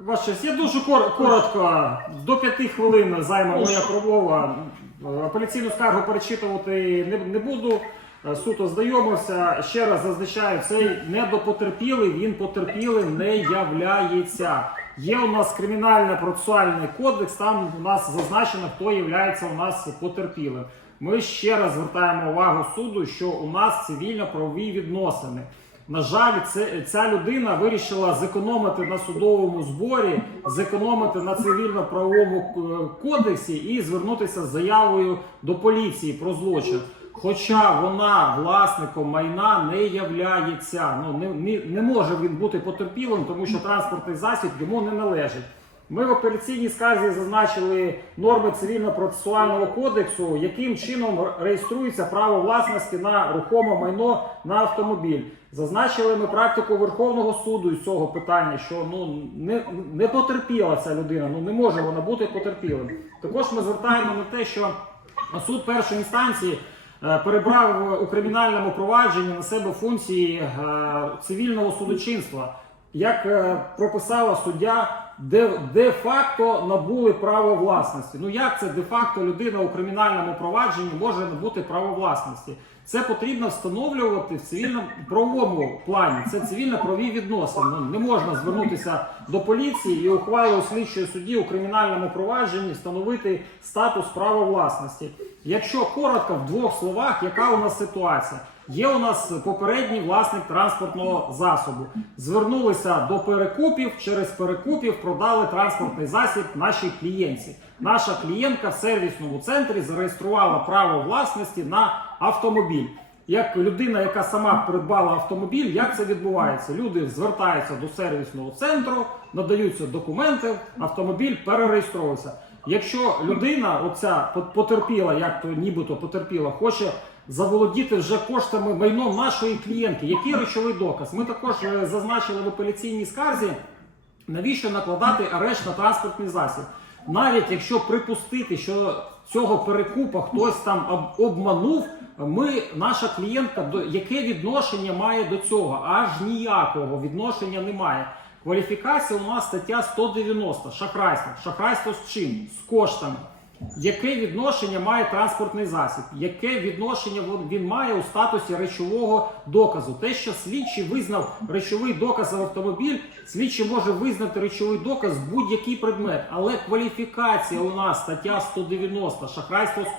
Ваша честь, я дуже кор- коротко, до п'яти хвилин займе моя промова. Апеляційну скаргу перечитувати не, не буду. Е, Суд ознайомився. Ще раз зазначаю, цей недопотерпілий, він потерпілим не являється. Є у нас кримінальний процесуальний кодекс, там у нас зазначено, хто є у нас потерпілим. Ми ще раз звертаємо увагу суду, що у нас цивільно-правові відносини. На жаль, це, ця людина вирішила зекономити на судовому зборі, зекономити на цивільно-правовому е, кодексі і звернутися з заявою до поліції про злочин. Хоча вона власником майна не являється, ну не, не, не може він бути потерпілим, тому що транспортний засіб йому не належить. Ми в апеляційній скарзі зазначили норми цивільно-процесуального кодексу, яким чином реєструється право власності на рухоме майно на автомобіль. Зазначили ми практику Верховного суду із цього питання, що ну не, не потерпіла ця людина, ну не може вона бути потерпілим. Також ми звертаємо на те, що суд першої інстанції е, перебрав у кримінальному провадженні на себе функції е, цивільного судочинства як е, прописала суддя, де де-факто набули право власності. Ну як це де-факто людина у кримінальному провадженні може набути право власності? Це потрібно встановлювати в цивільному правовому плані. Це цивільно-правові відносини. Ну, не можна звернутися до поліції і ухвалою слідчої судді у кримінальному провадженні встановити статус права власності. Якщо коротко в двох словах, яка у нас ситуація? Є у нас попередній власник транспортного засобу. Звернулися до перекупів, через перекупів продали транспортний засіб нашій клієнтці. Наша клієнтка в сервісному центрі зареєструвала право власності на автомобіль. Як людина, яка сама придбала автомобіль, як це відбувається? Люди звертаються до сервісного центру, надаються документи, автомобіль перереєстровується. Якщо людина, оця потерпіла, як то нібито потерпіла, хоче заволодіти вже коштами майном нашої клієнтки, який речовий доказ? Ми також е, зазначили в апеляційній скарзі, навіщо накладати арешт на транспортний засіб. Навіть якщо припустити, що цього перекупа хтось там обманув, ми, наша клієнтка, яке відношення має до цього? Аж ніякого відношення немає. Кваліфікація у нас стаття 190 шахрайство. Шахрайство з чим? З коштами. Яке відношення має транспортний засіб? Яке відношення він- має у статусі речового доказу? Те, що слідчий визнав речовий доказ в автомобіль, слідчий може визнати речовий доказ будь-який предмет, але кваліфікація у нас стаття 190 шахрайство з коштами.